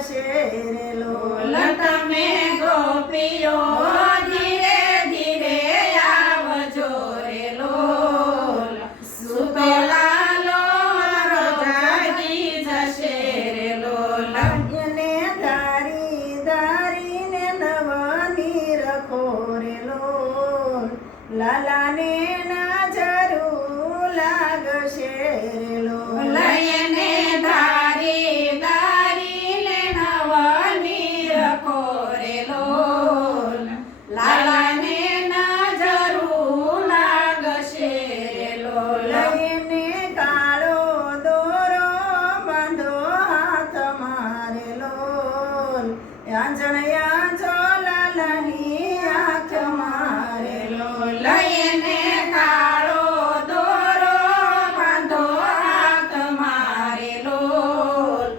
જશે રે લોલ તમે ગોપીઓ ધીરે ધીરે આવજો રે લોલ સુતેલા લોલ જાગી જશે રે લોલ એને ધારી ધારીને નવની રખો રે લોલ લાલાને ના જરૂર લાગશે રે લોલ લયને ધારી ધારીને નવની રખો રે લોલ લાલાને ના જરૂર લાગશે રે લોલ એને કાળો દોરો બાંધો હાથ મારે લોલ આંજણ્યા જો લાલાની આંખ મારે લોલ લયને કાળો દોરો બાંધો હાથ મારે લોલ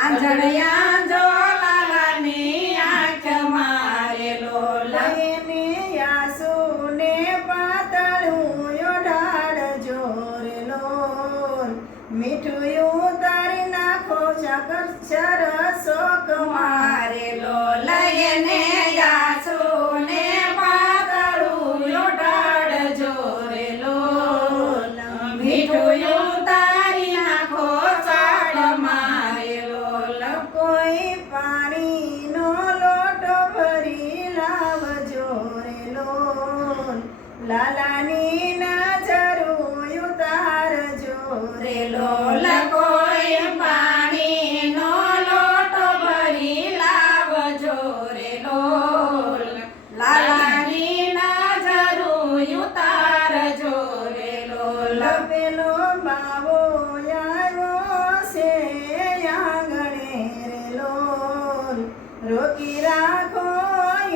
આંજણ્યા જો લાલાની આંખ મારે લોલ એને આસુને પાતળું ઢાળ જોરે લોલ મીઠું ઉતારી નાખો સરસો મારે લોલ લયને યાસુને પાતળું ઢાળજો રે લોલ મીઠું ઉતારી નાખો સાડ મારે લોલ કોઈ પાણીનો લોટો ભરી લાવજો રે લોલ લાલાની નજરું ઉતારજો રે લોલ કોઈ પાણીનો લોટો ભરી લાવજો રે લોલ લાલાની નજરું ઉતારજો રે લોલ પેલો બાવો આવ્યો છે આંગણે રે લોલ રોકી રાખો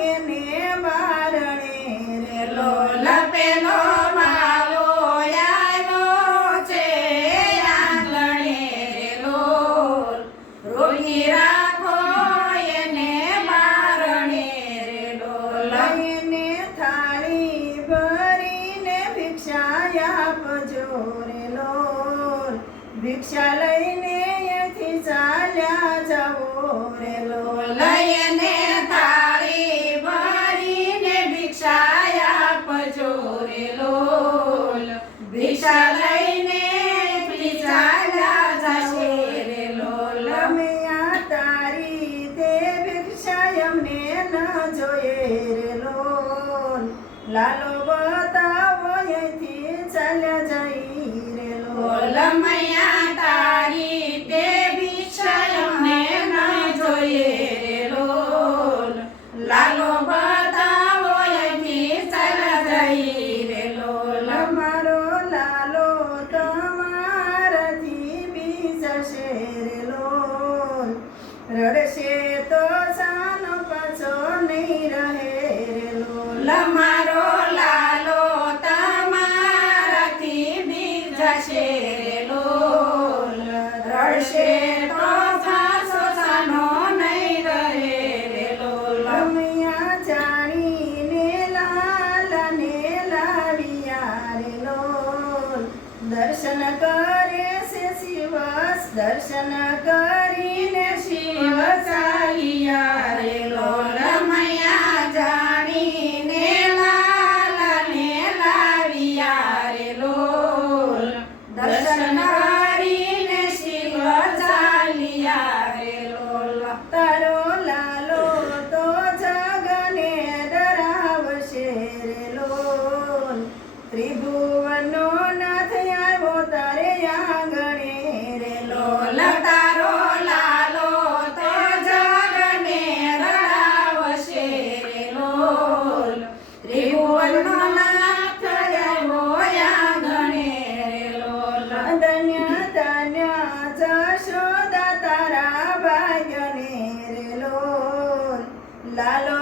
એને બારણે રે લોલ પેલો બાવો આવ્યો છે આંગણે રે લોલ રોકી રાખો એને બારણે રે લોલ એને થાળી ભરીને ભિક્ષા આપજો રે લોલ ભિક્ષા લઈને અહીંથી ચાલ્યા જાવો રે લોલ લયને થાળી ભરીને ભિક્ષા આપજો રે લોલ ભિક્ષા લઈને ચાલ્યા જશે રે લોલ અમે આ તારી તે ભિક્ષા અમને ન જોઈએ રે લોલ લાલો બતાવો અહીંથી ચાલ્યા જઈ રે લોલ મૈયા તારી તે ભિક્ષાયમને ન જોઈએ રે લોલ લાલો બતાવો અહીંથી ચાલ્યા જઈ રે લોલ મારો લાલો તમારાથી બીજશે રે લોલ રડશે તો સાનો પાછો નહીં રહે રે લોલ મારો લાલો તમારાથી બીજશે રે લોલ રડશે તો સાસો સાનો નહીં રહે રે લોલ રમ્યા જાણીને લાલાને લાવ્યા રે લોલ દર્શન કરે છે શિવ દર્શન કરીને શિવ ચાલ્યા રે લોલ મૈયા જાણીને લાલાને લાવ્યા રે લોલ દર્શન કરીને શિવ ચાલ્યા રે લોલ તારો લાલો તો જગને ડરાવશે રે લોલ ત્રિભુવનનો નાથ આવ્યો તારે આંગણે રે લોલ તારો લાલો તો જગને રડાવશે રે લોલ ત્રિભુવનનો નાથ આવ્યો આંગણે રે લોલ ધન્ય ધન્ય જશોદા તારા ભાગ્યને રે લોલ લાલો